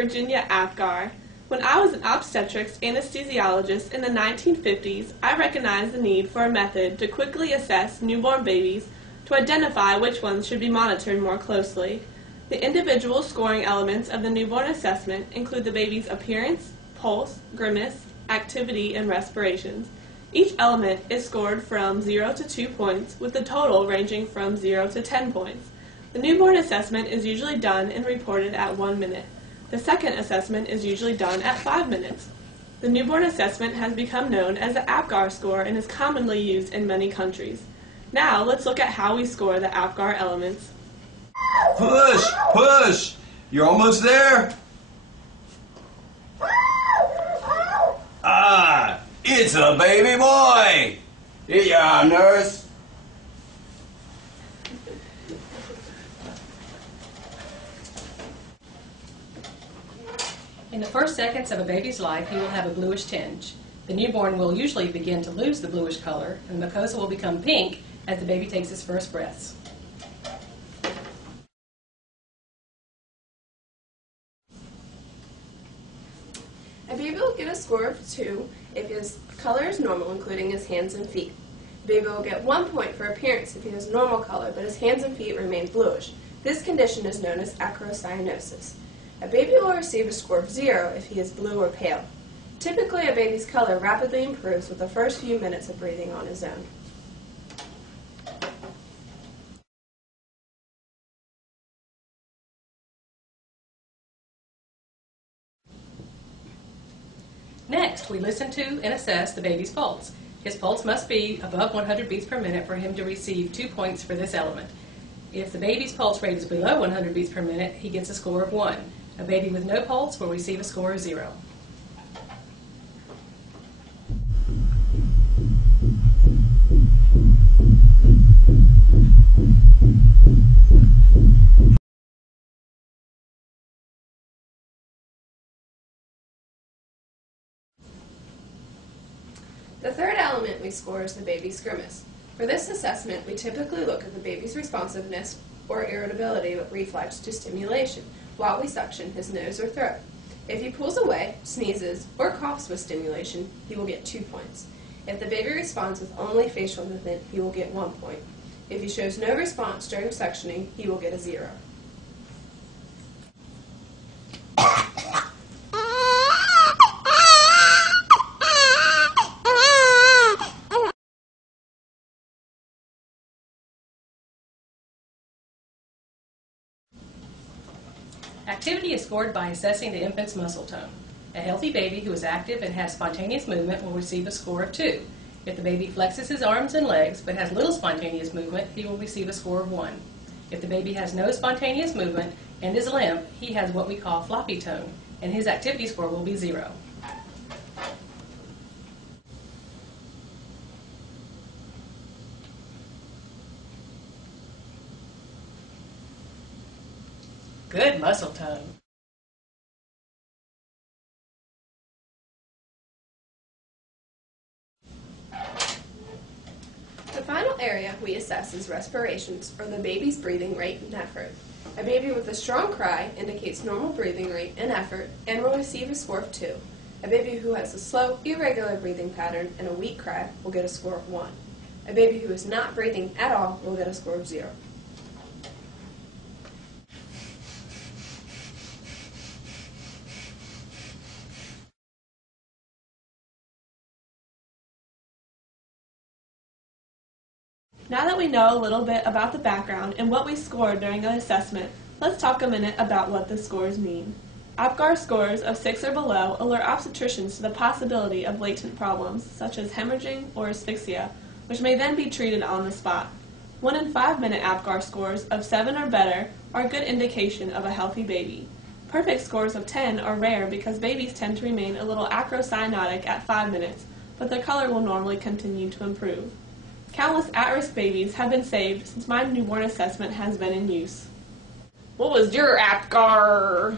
Virginia APGAR. When I was an obstetrics anesthesiologist in the 1950s, I recognized the need for a method to quickly assess newborn babies to identify which ones should be monitored more closely. The individual scoring elements of the newborn assessment include the baby's appearance, pulse, grimace, activity, and respirations. Each element is scored from 0 to 2 points, with the total ranging from 0 to 10 points. The newborn assessment is usually done and reported at 1 minute. The second assessment is usually done at 5 minutes. The newborn assessment has become known as the APGAR score and is commonly used in many countries. Now, let's look at how we score the APGAR elements. Push! Push! You're almost there! Ah! It's a baby boy! Here you are, nurse. In the first seconds of a baby's life, he will have a bluish tinge. The newborn will usually begin to lose the bluish color, and the mucosa will become pink as the baby takes his first breaths. A baby will get a score of 2 if his color is normal, including his hands and feet. A baby will get 1 point for appearance if he has normal color, but his hands and feet remain bluish. This condition is known as acrocyanosis. A baby will receive a score of 0 if he is blue or pale. Typically, a baby's color rapidly improves with the first few minutes of breathing on his own. Next, we listen to and assess the baby's pulse. His pulse must be above 100 beats per minute for him to receive 2 points for this element. If the baby's pulse rate is below 100 beats per minute, he gets a score of 1. A baby with no pulse will receive a score of 0. The third element we score is the baby's grimace. For this assessment, we typically look at the baby's responsiveness or irritability with reflex to stimulation while we suction his nose or throat. If he pulls away, sneezes, or coughs with stimulation, he will get 2 points. If the baby responds with only facial movement, he will get 1 point. If he shows no response during suctioning, he will get a 0. Activity is scored by assessing the infant's muscle tone. A healthy baby who is active and has spontaneous movement will receive a score of 2. If the baby flexes his arms and legs but has little spontaneous movement, he will receive a score of 1. If the baby has no spontaneous movement and is limp, he has what we call floppy tone, and his activity score will be 0. Good muscle tone. The final area we assess is respirations, or the baby's breathing rate and effort. A baby with a strong cry indicates normal breathing rate and effort and will receive a score of 2. A baby who has a slow, irregular breathing pattern and a weak cry will get a score of 1. A baby who is not breathing at all will get a score of 0. Now that we know a little bit about the background and what we scored during the assessment, let's talk a minute about what the scores mean. APGAR scores of 6 or below alert obstetricians to the possibility of latent problems, such as hemorrhaging or asphyxia, which may then be treated on the spot. 1 and 5 minute APGAR scores of 7 or better are a good indication of a healthy baby. Perfect scores of 10 are rare because babies tend to remain a little acrocyanotic at 5 minutes, but their color will normally continue to improve. Countless at-risk babies have been saved since my newborn assessment has been in use. What was your APGAR?